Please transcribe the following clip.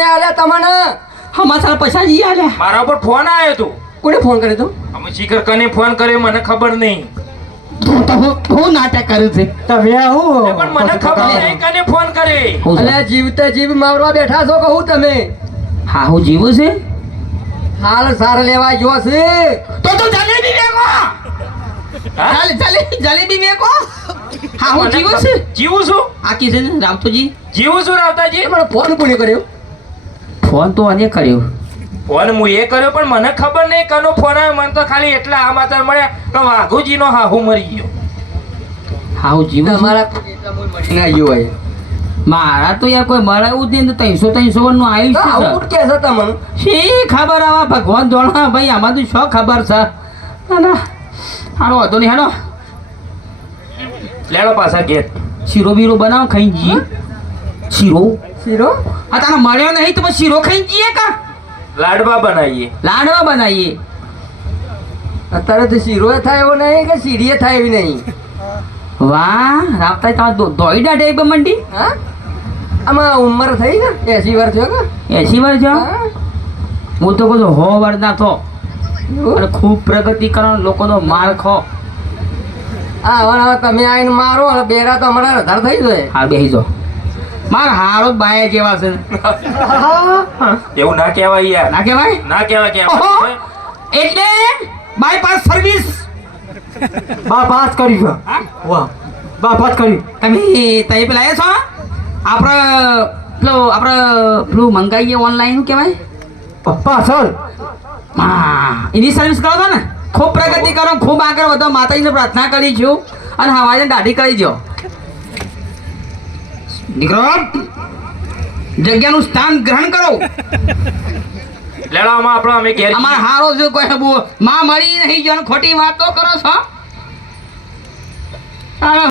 આલ્યા તમને હમાસા પૈસા જી આલ્યા. મારા ઉપર ફોન આવ્યો તો. કોને ફોન કર્યો તો? અમે શીખર કને ફોન કર્યો મને ખબર નહીં. હું નાટક કર્યું છે તમે આવું પણ મને ખબર નહીં કને ફોન કરે. અલ્યા જીવતે જીવ મારવા બેઠા છો કહું તમે હા હું જીવું છે હાલ સાર લેવા જો છે તો જલેબી મેકો. હા? જલેબી મેકો. હા હું જીવું છે જીવું છું આ કી છે ને રામતોજી જીવું છું રાવતાજી. મને ફોન કોને કર્યો? ફોન તો આને કર્યો. ફોન હું એ કર્યો પણ મને ખબર નહીં કનો ફોન આવ્યો. મને તો ખાલી એટલા સમાચાર મળ્યા કે વાઘુજીનો હાહુ મરી ગયો. હા હું જીવું છું. તમારા એટલા બોલ મળી ના ગયો હોય મારા તો યાર કોઈ મળાવું જ નહીં. 300 નું આવ્યું આવું છે કે છે તમને શી ખબર આવા ભગવાન જોણા ભાઈ આમાં તો શું ખબર છે. ના હાલો હતો નહીં હાલો લેડો પાછા ઘેર. શીરો બીરો બનાવો ખાઈ જઈએ. શીરો શીરો આ તને મળ્યો નહીં તો પછી શીરો ખાઈ જઈએ કા લાડવા બનાવીએ. લાડવા બનાવીએ. અત્યારે તો શીરો થાય એવો નહીં કે સીડીએ થાય એવી નહીં. વાહ રાવતા તમારે દોઈ દાડે એ મંડી હા આમાં ઉંમર થઈ ને 80 વર્ષ થયો કે 80 વર્ષ જો હા? હું તો કહું છું 100 વર્ષ ના થો એવું? અને ખૂબ પ્રગતિ કરો લોકોનો માર ખો. હા હવે તમે આવીને મારો અને બેરા તો અમારા રધાર થઈ જાય. હા બેસી જો મારા હારો બાયા જેવા છે એવું ના કહેવાય યાર. ના કહેવાય ના કહેવાય ઓહો! કે એટલે બાયપાસ સર્વિસ બાપાસ કરી છે વાહ બાપાસ કરી તમે પેલા એ છો આપણે પેલું મંગાવીએ ઓનલાઈન શું કહેવાય પપ્પા સર હા એની સર્વિસ કરો છો ને ખૂબ પ્રગતિ કરો ખૂબ આગળ વધો માતાજીને પ્રાર્થના કરી છું અને હવાજને દાઢી કરી દો દીકરો જગ્યાનું સ્થાન ગ્રહણ કરો. લેડો આમાં આપણો અમે ઘેર અમારા હારો જો કોઈ માં મળી નહીં જો ખોટી વાતો કરો છો.